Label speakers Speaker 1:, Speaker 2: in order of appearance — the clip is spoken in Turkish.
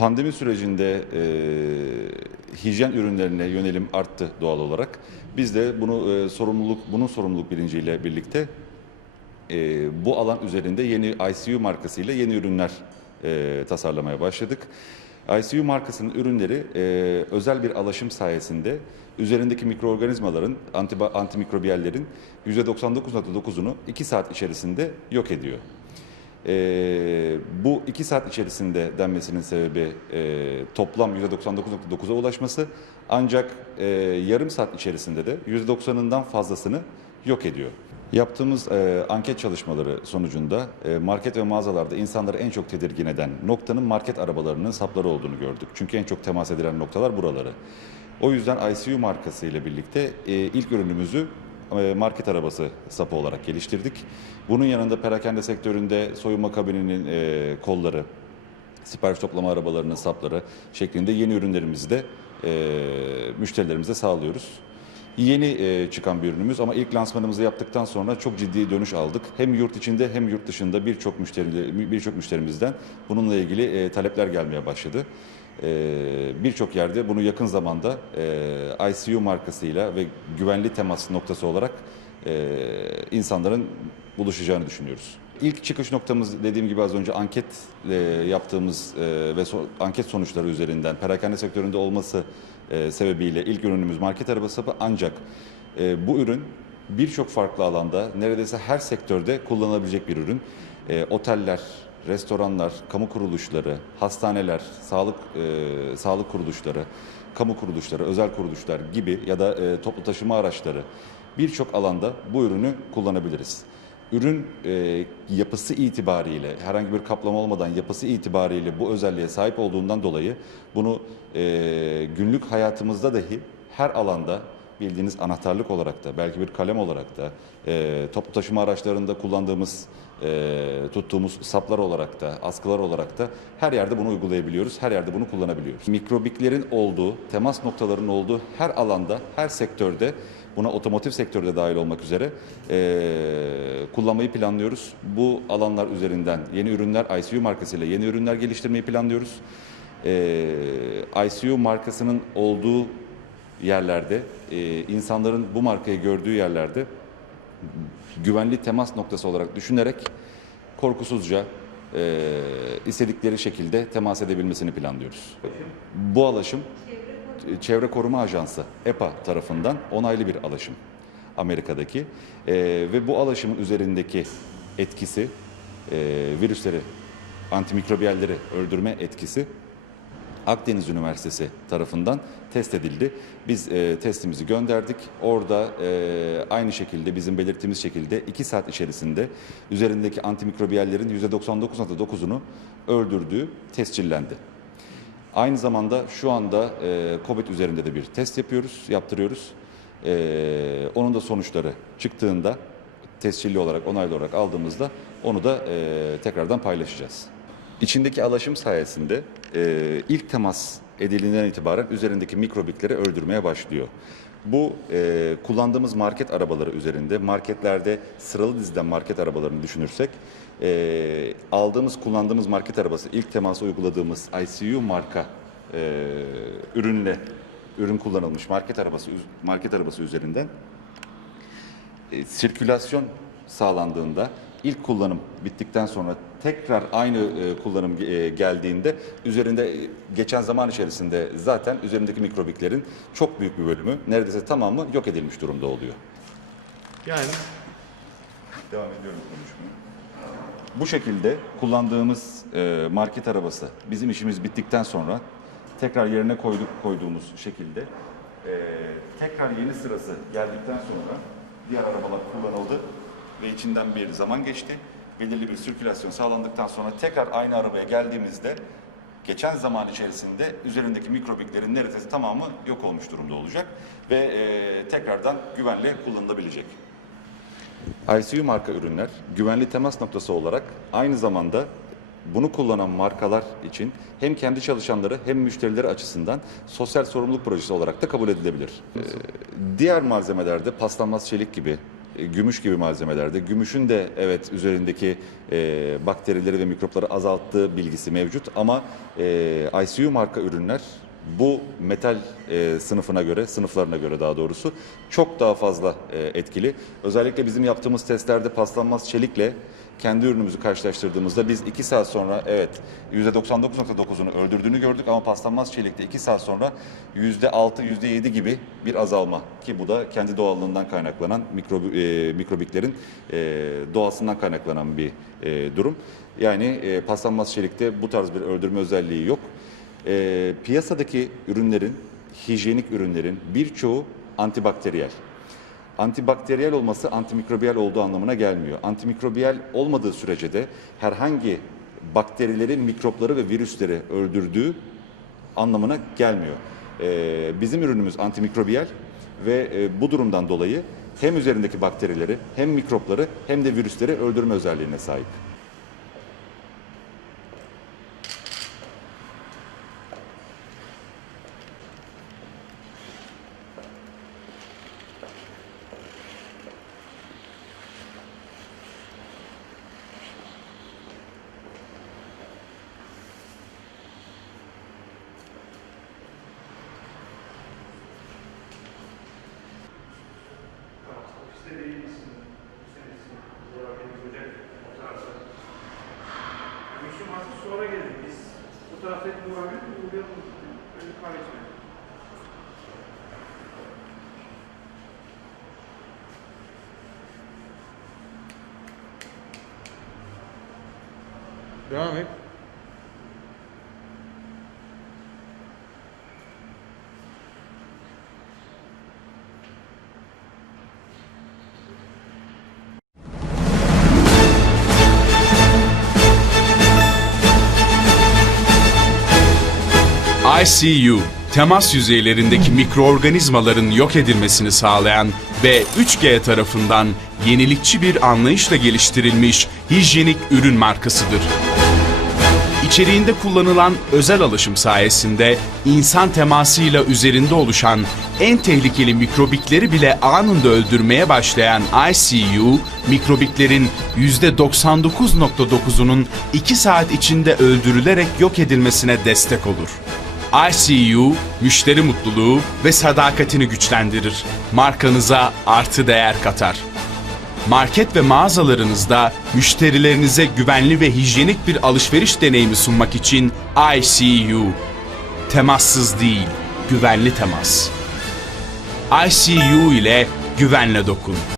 Speaker 1: Pandemi sürecinde e, hijyen ürünlerine yönelim arttı doğal olarak. Biz de bunu e, sorumluluk bunun sorumluluk bilinciyle birlikte e, bu alan üzerinde yeni ICU markasıyla yeni ürünler e, tasarlamaya başladık. ICU markasının ürünleri e, özel bir alaşım sayesinde üzerindeki mikroorganizmaların, antiba- antimikrobiyallerin %99.9'unu 2 saat içerisinde yok ediyor. E, bu 2 saat içerisinde denmesinin sebebi e, toplam %99.9'a ulaşması ancak e, yarım saat içerisinde de %90'ından fazlasını yok ediyor. Yaptığımız e, anket çalışmaları sonucunda e, market ve mağazalarda insanları en çok tedirgin eden noktanın market arabalarının sapları olduğunu gördük. Çünkü en çok temas edilen noktalar buraları. O yüzden ICU markası ile birlikte e, ilk ürünümüzü market arabası sapı olarak geliştirdik. Bunun yanında perakende sektöründe soyunma kabininin e, kolları, sipariş toplama arabalarının sapları şeklinde yeni ürünlerimizi de e, müşterilerimize sağlıyoruz. Yeni e, çıkan bir ürünümüz ama ilk lansmanımızı yaptıktan sonra çok ciddi dönüş aldık. Hem yurt içinde hem yurt dışında birçok birçok müşterimizden bununla ilgili e, talepler gelmeye başladı. E, birçok yerde bunu yakın zamanda e, ICU markasıyla ve güvenli temas noktası olarak e, insanların buluşacağını düşünüyoruz. İlk çıkış noktamız dediğim gibi az önce anket e, yaptığımız e, ve anket sonuçları üzerinden perakende sektöründe olması sebebiyle ilk ürünümüz market arabası ancak bu ürün birçok farklı alanda neredeyse her sektörde kullanılabilecek bir ürün. Oteller, restoranlar, kamu kuruluşları, hastaneler, sağlık e, sağlık kuruluşları, kamu kuruluşları, özel kuruluşlar gibi ya da e, toplu taşıma araçları birçok alanda bu ürünü kullanabiliriz. Ürün e, yapısı itibariyle herhangi bir kaplama olmadan yapısı itibariyle bu özelliğe sahip olduğundan dolayı bunu e, günlük hayatımızda dahi her alanda bildiğiniz anahtarlık olarak da belki bir kalem olarak da e, toplu taşıma araçlarında kullandığımız e, tuttuğumuz saplar olarak da askılar olarak da her yerde bunu uygulayabiliyoruz. Her yerde bunu kullanabiliyoruz. Mikrobiklerin olduğu, temas noktalarının olduğu her alanda, her sektörde buna otomotiv sektörde dahil olmak üzere e, kullanmayı planlıyoruz. Bu alanlar üzerinden yeni ürünler, ICU markasıyla yeni ürünler geliştirmeyi planlıyoruz. E, ICU markasının olduğu yerlerde, e, insanların bu markayı gördüğü yerlerde güvenli temas noktası olarak düşünerek korkusuzca e, istedikleri şekilde temas edebilmesini planlıyoruz. Bu alaşım Çevre Koruma Ajansı EPA tarafından onaylı bir alaşım Amerika'daki E, ve bu alaşımın üzerindeki etkisi e, virüsleri, antimikrobiyalleri öldürme etkisi Akdeniz Üniversitesi tarafından test edildi. Biz e, testimizi gönderdik. Orada e, aynı şekilde bizim belirttiğimiz şekilde 2 saat içerisinde üzerindeki antimikrobiyallerin %99.9'unu öldürdüğü tescillendi. Aynı zamanda şu anda e, COVID üzerinde de bir test yapıyoruz, yaptırıyoruz. E, onun da sonuçları çıktığında tescilli olarak, onaylı olarak aldığımızda onu da e, tekrardan paylaşacağız. İçindeki alaşım sayesinde e, ilk temas edildiğinden itibaren üzerindeki mikrobikleri öldürmeye başlıyor. Bu e, kullandığımız market arabaları üzerinde, marketlerde sıralı diziden market arabalarını düşünürsek, e, aldığımız, kullandığımız market arabası, ilk temasa uyguladığımız ICU marka e, ürünle, ürün kullanılmış market arabası market arabası üzerinden e, sirkülasyon sağlandığında ilk kullanım bittikten sonra tekrar aynı e, kullanım e, geldiğinde üzerinde e, geçen zaman içerisinde zaten üzerindeki mikrobiklerin çok büyük bir bölümü neredeyse tamamı yok edilmiş durumda oluyor.
Speaker 2: Yani
Speaker 1: Devam ediyorum konuşmaya. Bu şekilde kullandığımız e, market arabası bizim işimiz bittikten sonra tekrar yerine koyduk koyduğumuz şekilde e, tekrar yeni sırası geldikten sonra diğer arabalar kullanıldı ve içinden bir zaman geçti. Belirli bir sirkülasyon sağlandıktan sonra tekrar aynı arabaya geldiğimizde geçen zaman içerisinde üzerindeki mikrobiklerin neredeyse tamamı yok olmuş durumda olacak ve e, tekrardan güvenle kullanılabilecek. ICU marka ürünler güvenli temas noktası olarak aynı zamanda bunu kullanan markalar için hem kendi çalışanları hem müşterileri açısından sosyal sorumluluk projesi olarak da kabul edilebilir. Ee, diğer malzemelerde paslanmaz çelik gibi gümüş gibi malzemelerde. Gümüşün de evet üzerindeki e, bakterileri ve mikropları azalttığı bilgisi mevcut ama e, ICU marka ürünler bu metal e, sınıfına göre, sınıflarına göre daha doğrusu çok daha fazla e, etkili. Özellikle bizim yaptığımız testlerde paslanmaz çelikle kendi ürünümüzü karşılaştırdığımızda biz 2 saat sonra evet %99.9'unu öldürdüğünü gördük ama paslanmaz çelikte 2 saat sonra %6, %7 gibi bir azalma ki bu da kendi doğallığından kaynaklanan mikrobi, e, mikrobiklerin e, doğasından kaynaklanan bir e, durum. Yani e, paslanmaz çelikte bu tarz bir öldürme özelliği yok. E, piyasadaki ürünlerin, hijyenik ürünlerin birçoğu antibakteriyel. Antibakteriyel olması antimikrobiyal olduğu anlamına gelmiyor. Antimikrobiyal olmadığı sürece de herhangi bakterilerin mikropları ve virüsleri öldürdüğü anlamına gelmiyor. Ee, bizim ürünümüz antimikrobiyal ve e, bu durumdan dolayı hem üzerindeki bakterileri hem mikropları hem de virüsleri öldürme özelliğine sahip.
Speaker 2: Devam et.
Speaker 3: ICU, temas yüzeylerindeki mikroorganizmaların yok edilmesini sağlayan ve 3G tarafından yenilikçi bir anlayışla geliştirilmiş hijyenik ürün markasıdır. İçeriğinde kullanılan özel alışım sayesinde insan temasıyla üzerinde oluşan en tehlikeli mikrobikleri bile anında öldürmeye başlayan ICU, mikrobiklerin %99.9'unun 2 saat içinde öldürülerek yok edilmesine destek olur. ICU, müşteri mutluluğu ve sadakatini güçlendirir. Markanıza artı değer katar. Market ve mağazalarınızda müşterilerinize güvenli ve hijyenik bir alışveriş deneyimi sunmak için ICU. Temassız değil, güvenli temas. ICU ile güvenle dokun.